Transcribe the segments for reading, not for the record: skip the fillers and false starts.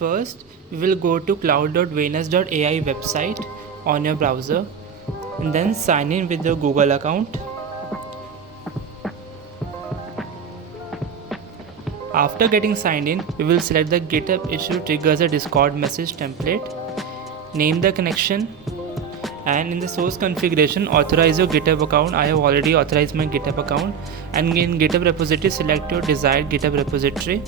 First, we will go to cloud.venus.ai website on your browser and then sign in with your Google account. After getting signed in, we will select the GitHub issue triggers a Discord message template, name the connection, and in the source configuration authorize your GitHub account. I have already authorized my GitHub account, and in GitHub repository select your desired GitHub repository.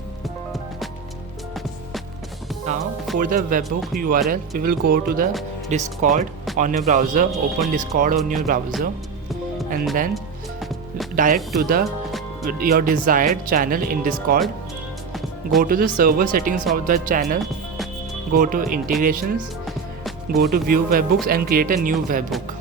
Now for the webhook URL, we will go to the Discord on your browser, open Discord on your browser, and then direct to your desired channel in Discord. Go to the server settings of the channel, go to integrations, go to view webhooks and create a new webhook.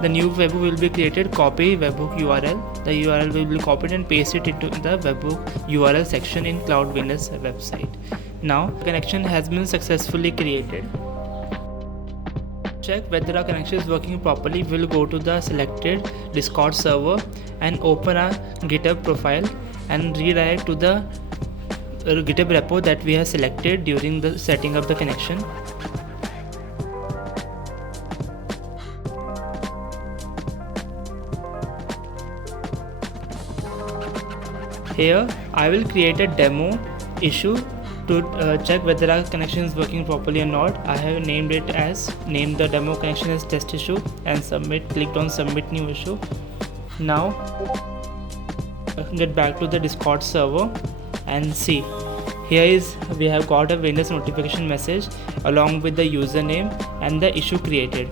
The new webhook will be created, copy webhook URL. The URL will be copied and pasted into the webhook URL section in Cloud Venus website. Now connection has been successfully created. Check whether our connection is working properly. We will go to the selected Discord server and open our GitHub profile and redirect to the GitHub repo that we have selected during the setting up the connection. Here I will create a demo issue to check whether our connection is working properly or not. I have named the demo connection as test issue and clicked on submit new issue. Now get back to the Discord server and see, we have got a Venus notification message along with the username and the issue created.